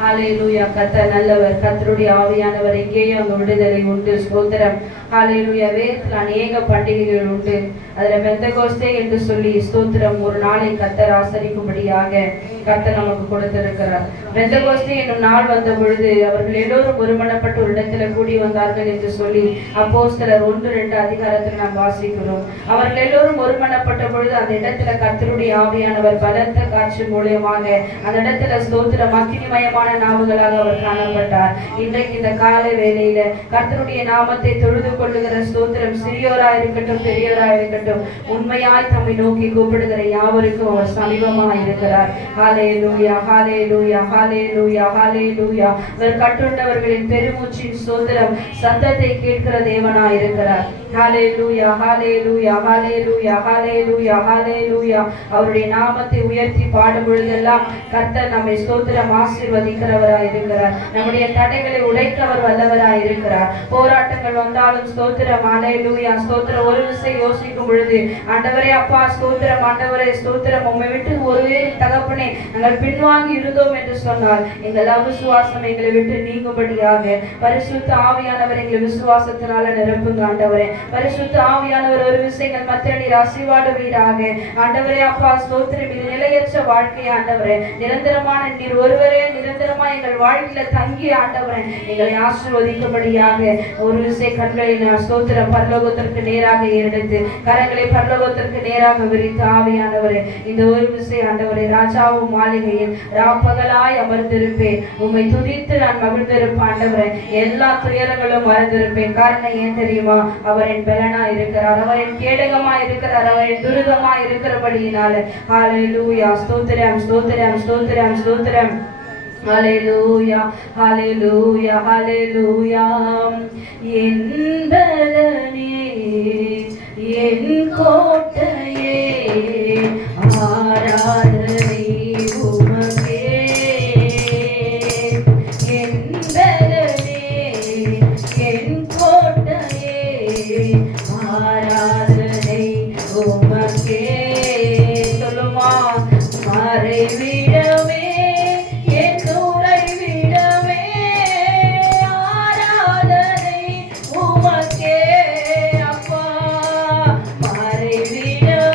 ஹalleluya. கர்த்தர் நல்லவர், கர்த்தருடைய ஆவியானவர் எங்கேயும் அங்கு விடுதலை உண்டு. ஸ்தோத்திரம். ஹalleluya. வேதத்தில் அநேக பண்டிகைகள் உண்டு. அதில் பெந்தகோஸ்தே என்று சொல்லி ஸ்தோத்திரம் ஒரு நாளை கர்த்தர் ஆசரிக்கும்படியாக கர்த்தர் நமக்கு கொடுத்திருக்கிறார். பெந்தகோஸ்தே என்னும் நாள் வந்த பொழுது அவர்கள் எல்லோரும் ஒருமனப்பட்டு ஒரு இடத்துல கூடி வந்தார்கள் என்று சொல்லி அப்போஸ்தலர் 1-2 அதிகாரத்தில் நாம் வாசிக்கிறோம். அவர்கள் எல்லோரும் ஒருமனப்பட்ட பொழுது அந்த இடத்துல கர்த்தருடைய ஆவியானவர் பலத்த காட்சி மூலியமாக அந்த இடத்துல ஸ்தோத்திரம் அக்கினிமயமான நாவுகளாக அவர் காணப்பட்டார். இன்றைக்கு இந்த காலை வேளையில கர்த்தருடைய நாமத்தை தொழுது கொள்ளுகிற ஸ்தோத்திரம் சிறியோரா இருக்கட்டும் பெரியோரா இருக்கட்டும் உண்மையாய் தம்மை நோக்கி கூப்பிடுகிற யாவருக்கும் அவர் சமீபமாக இருக்கிறார். ஹalleluya ஹalleluya ஹalleluya ஹalleluya. அவர் கட்டுண்டவர்களின் பெருமூச்சின் ஸ்தோத்திரம் சத்தத்தை கேட்கிற தேவனாய் இருக்கிறார். ஹalleluya ஹalleluya ஹalleluya ஹalleluya ஹalleluya. அவருடைய நாமத்தை உயர்த்தி பாடும் பொழுதெல்லாம் கர்த்தர் நம்மை ஸ்தோத்திரம் ஆசீர்வதிக்கிறவராய் இருக்கிறார். நம்முடைய தடைகளை உடைக்கவர் வல்லவராய் இருக்கிறார். போராட்டங்கள் வந்தாலும் ஸ்தோத்திரம் ஹalleluya ஸ்தோத்திரம் ஒரு விசை யோசிக்கும் பொழுது ஆண்டவரே அப்பா ஸ்தோத்திரம் ஆண்டவரே ஸ்தோத்திரம் உம்மை விட்டு ஒருவே தகப்பனே நாங்கள் பின்வாங்கி இருந்தோம் என்று சொன்னால் எங்கள் அவிசுவாசம் எங்களை விட்டு நீங்கும்படியாக பரிசுத்த ஆவியானவர் எங்களை விசுவாசத்தினால நிரப்புங்க ஆண்டவரே. பரிசுத்த ஆவியானவர் ஒரு விஷயங்கள் மத்திய நீர் ஆசீர்வாடுவீராக ஆண்டவரே அப்பா ஸ்தோத்திரம். இது நிலையற்ற வாழ்க்கை ஆண்டவரே, நிரந்தரமான நீர் ஒருவரே நிரந்தரமா எங்கள் வாழ்க்கையில தங்கி ஆண்டவரே எங்களை ஆசீர்வதிக்கும்படியாக ஒரு விஷய கண்களை நான் ஸ்தோத்திரம் பரலோகத்திற்கு நேராக ஏறெடுத்து கரங்களை பரலோகத்திற்கு நேராக விரித்து ஆவியானவரே இந்த ஒரு விஷயம் ஆண்டவரே ராஜாவும் மாளிகையில் ராப்பகலாய் அமர்ந்திருப்பேன். உம்மை துதித்து நான் மகிழ்ந்திருப்பேன் ஆண்டவரே. எல்லா துயரங்களும் மறந்திருப்பேன். காரணம் ஏன் தெரியுமா? அவர் என் பலனா இருக்கிறார், அவர் என் கேடகமா இருக்கிறார், அவர் என் துருகமா இருக்கிறபடியினால ஹalleluya ஸ்தோத்திரம் ஸ்தோத்திரம் ஸ்தோத்திரம் ஸ்தோத்திரம். ஹalleluya ஹalleluya ஹalleluya. என் பலனே என் கோட்டையே ஆராதனை உமக்கே. என் பலனே என் கோட்டையே ஆராதனை உமக்கே. சொல்லுமா மறைவிடமே என் உறைவிடமே ஆராதனை உமக்கே அப்பா. மறைவிடமே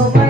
உம்மை